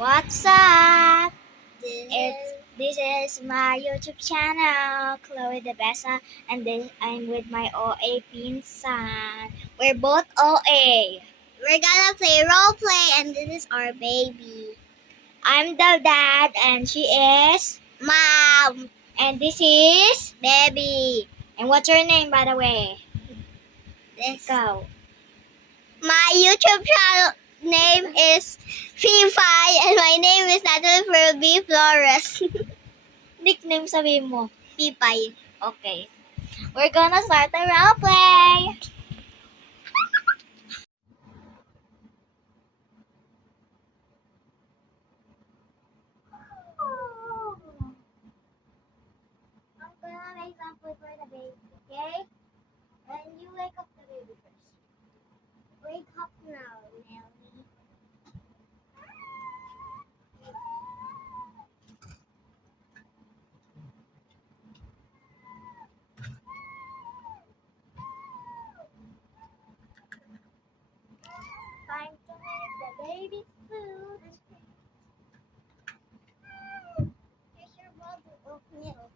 What's up? This is my YouTube channel, Chloe De Besa, and I'm with my OA pinsan. We're both OA. We're gonna play role play, and this is our baby. I'm the dad, and she is Mom, and this is. baby. And what's your name, by the way? This. Go. My YouTube channel name is Fifi, and my name is Natalie Ferby Flores. Nickname sabihin mo. Fifi. Okay. We're gonna start the role play. I'm gonna make some food for the baby, okay? And you wake up the baby first. Wake up now, Nelly. Time to make the baby's food. Here's your bottle of milk.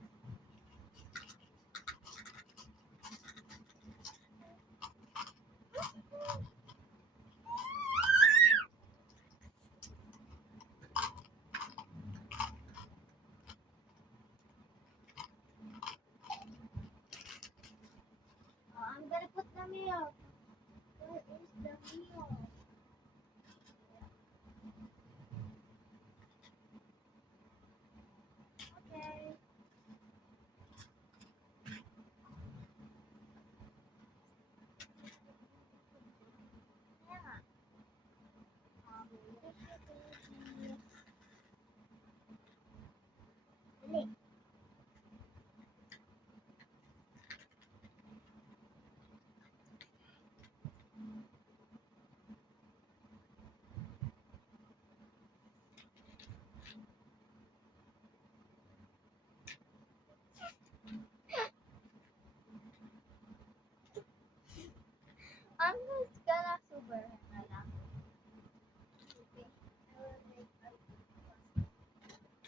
Oh, I'm gonna put the milk. Where is the milk? Okay. Yeah. Dali. I'm just gonna super na lang.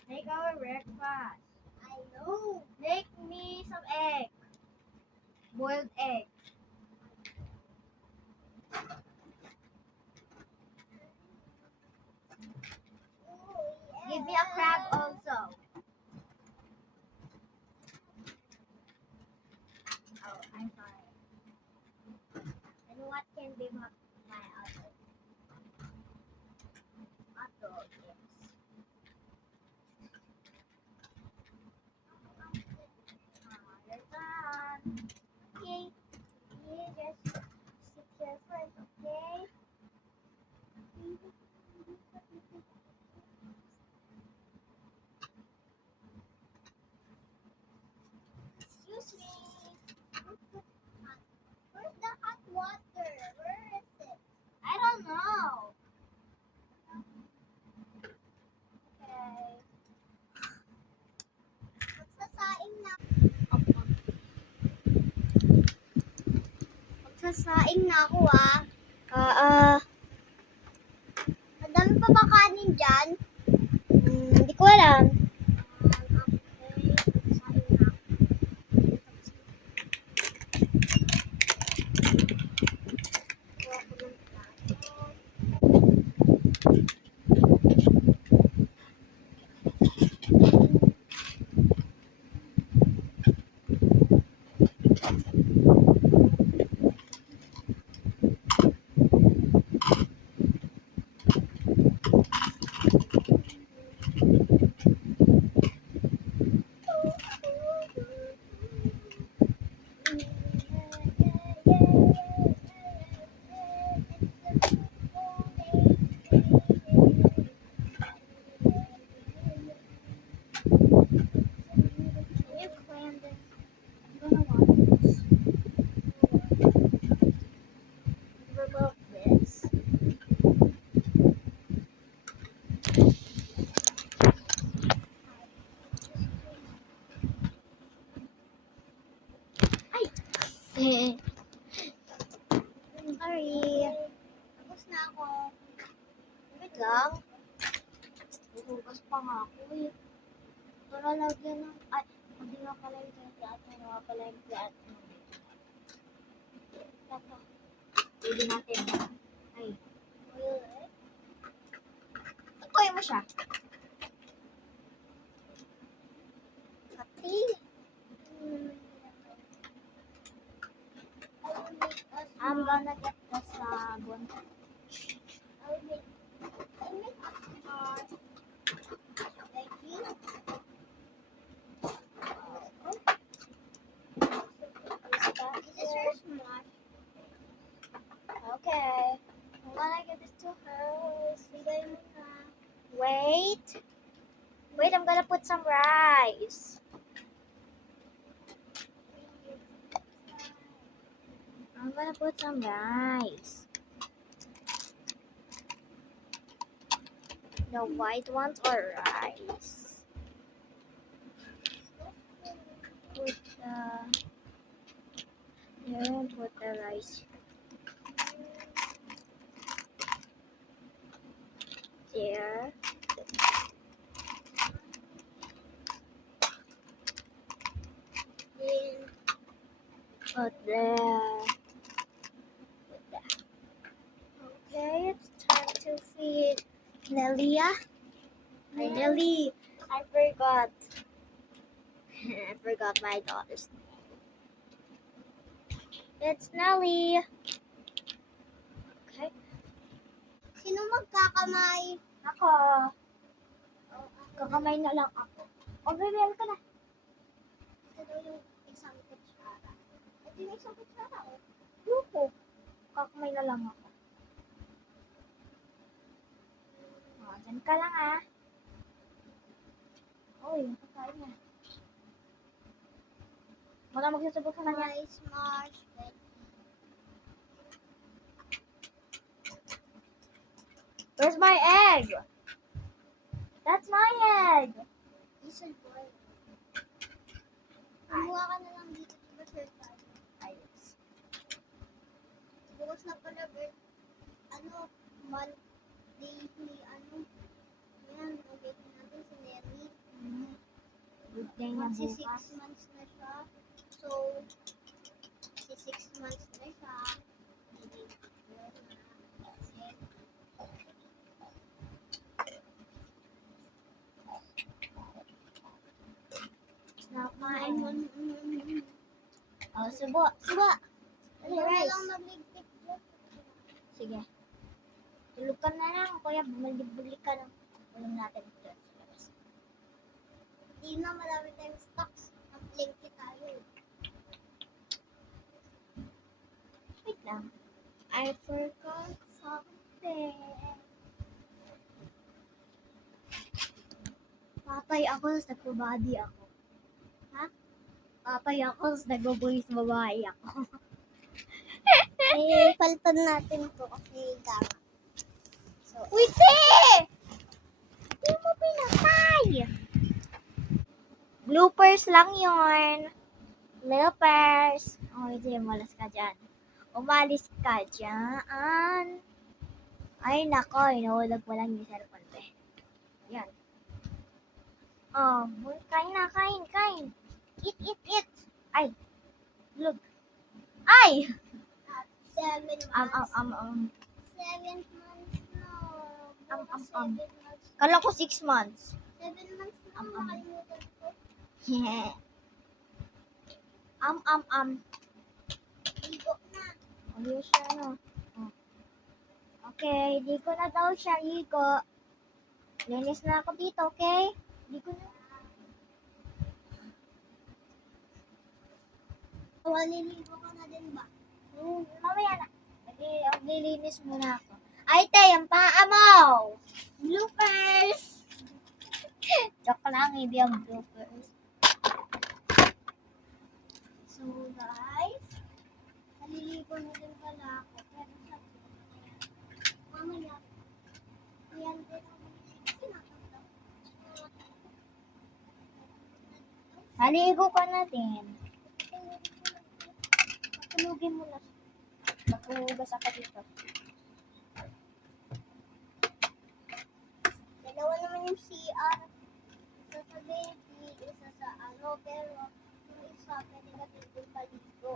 Make our breakfast. I know. Make me some egg. Boiled egg. Give me a crab also. Oh, I'm sorry. And what can be my other? Hot yes. You're done. Okay. You just sit here first, okay? Excuse me. Where's the hot water? Where is it? I don't know. Okay. Magsasaing na. Magsasaing na ako ah. Madami pa ba kanin dyan? Hindi ko alam. Okay. Magsasaing na ako. Kuha ko ng plato. pa nga ako eh. Tara, lagyan ng... Ay, hindi nga pala yung plato. Hindi nga pala yung plato. Plato. Pwede natin. Ay. Tukoy mo siya. Pati. I'm gonna get the sabon. I'll make a smart. Like you. This is your smart. Okay. I'm gonna give this to her. Sigay mo na. Wait. Wait, I'm gonna put some rice. I'm gonna put some rice. The white ones or rice? Put put the rice. There. Then, Put there. Put there. Okay, it's time to feed Nelia. Hi, Nelly. I forgot. I forgot my daughter's name. It's Nelly. Okay. sino magkakamay? Ako. Kakamay na lang ako. O, bebel ka na. Ito daw yung isang kutsara. Ito yung isang kutsara, oh. Lupo. Kakamay na lang ako. O, dyan ka lang ah. Uy, kakain na. Wala magsasabot sa kanya. My smart bed. Where's my egg? That's my egg. Isang boy. Kumuha ka na lang dito sa third tayo. Ayos. Bukas na pala, bird. Month, daily, yan, nag-get natin si Nelly. Good day na Magsi bukas. 6 months na siya. So, si 6 months na siya. Hindi na. It's not Kumain mo. mine. Oh, subo. Subo. Ano Ano, na rice? lang magligpit mo. Sige. Tulog ka na lang, kuya. Bumalik ka ng ulam natin dito sa labas. Hindi na marami tayong stocks. Mag-lingki tayo. Wait lang. I forgot something. Papay ako, tapos nagpo-body ako. Ha? Papay ako, tapos nagbo-boys babae ako. Eh, palitan natin to kasi gama. So, Uy, te! Hindi mo pinatay! Bloopers lang yon. Bloopers. Oh, hindi, umalis ka dyan. Umalis ka dyan. Ay, nako, inuulag mo lang yung cellphone, te. Yan. Oh, kain na, kain. Eat. Ay, look. Ay! 7 months. 7 months na. Bukas 7 months. Kala ko 6 months. 7 months na. Nakalimutan ko. Yeah. Ligo na. Ayun siya, no? Oh. Okay, di ko na daw siya ligo. Linis na ako dito, okay? Di ko na. Maliligo ka na din ba? Mamaya na. Maglilinis muna ako. Ay, te, yung paa mo! Bloopers! Joke lang, hindi ang bloopers. So, guys, naliligo na din pala ako. Pero sa mamaya, yan din ako sinakanta. Haligo ka na din. Patulugin mo na. Maghuhugas ako dito. Dalawa naman yung CR. pero yung isa, pwede ka din paligo.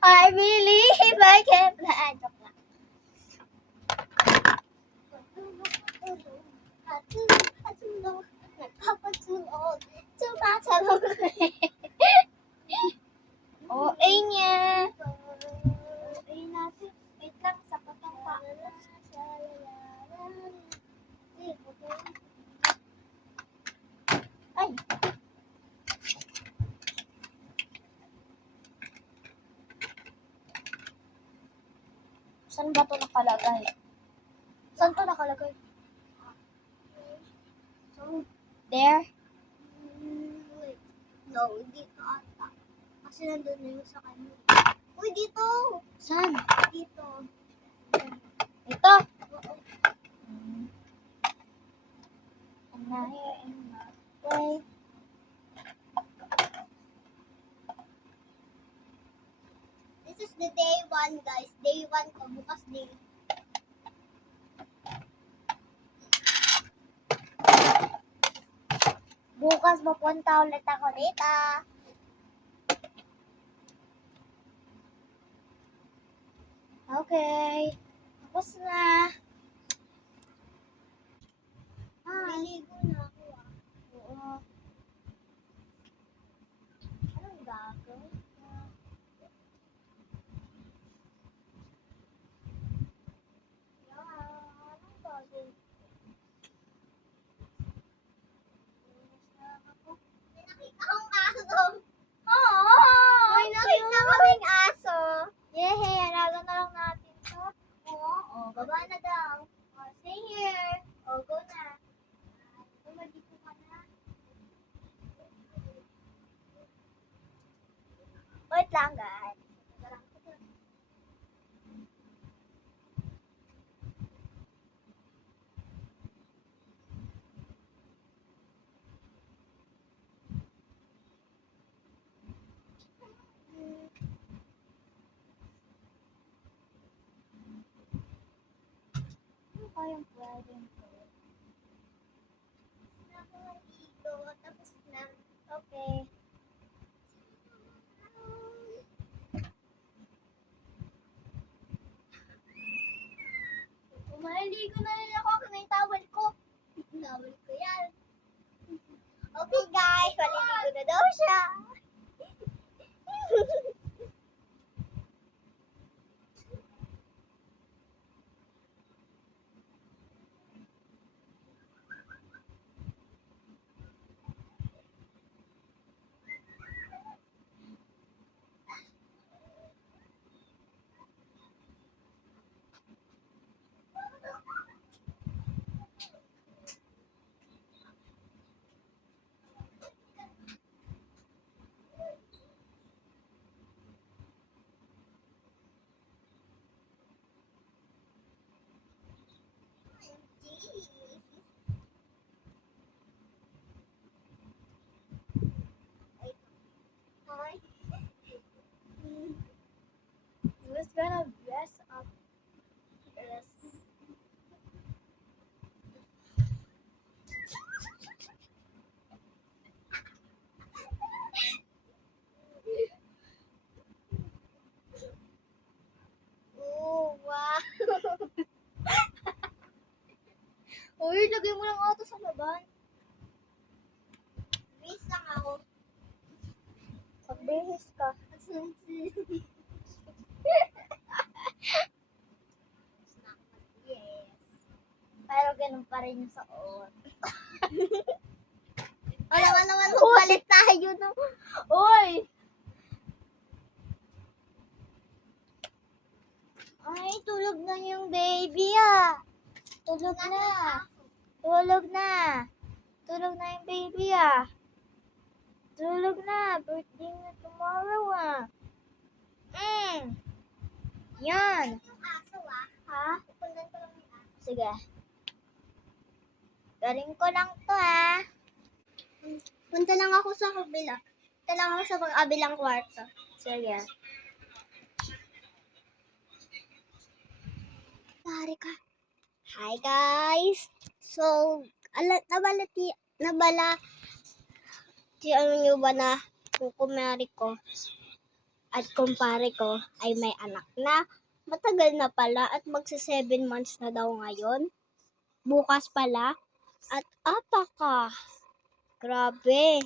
I believe I can fly. Joke lang. Nagpapatulog. Tumatalog. OA niya. OA natin. Wait lang, sapat ang pa. Ay. Saan ba ito nakalagay? Saan ito nakalagay? So, There? wait. No, dito ata. Kasi nandun na yung sa kanya. Uy, dito! Saan? Dito. Ito? Oo. I'm not here in my way. This is the day 1, guys. Day 1 ko. Bukas day. Bukas mapunta ulit ako dito. Okay. Tapos na. Naliligo na ako Oo. Anong gagawin? Anong gagawin? May nakita akong aso. May nakita kaming aso. Yehey, alaga na lang natin to. Oo, baba na daw. Stay here. Go na. Dito ka na. Wait lang, guys. Ano kayang pwedeng to? Dito, tapos na. Okay. Maliligo na rin ako. Ano yung towel ko? Towel ko yan. Okay guys, maliligo na daw siya. Who's gonna dress up us? Oh, wow. Uy, lagay mo lang auto sa laban. Miss lang ako. Pagbihis ka. Yes. Pero ganun pa rin yung suot. Alam mo naman, magpalit tayo no. Uy! Ay, tulog na yung baby ah. Tulog na. Tulog na. Tulog na yung baby ah. Tulog na. Birthday na tomorrow ah. Yan. Yung aso Ha? Pupuntan ko lang yung aso. Sige. Galing ko lang to ah. Punta lang ako sa kabila. Punta lang ako sa kabilang kwarto. Sige. Pare ka. Hi guys. So, Si ano nyo ba na yung kumari ko at kumpare ko ay may anak na matagal na pala at magsa 7 months na daw ngayon. Bukas pala. At apaka. Grabe.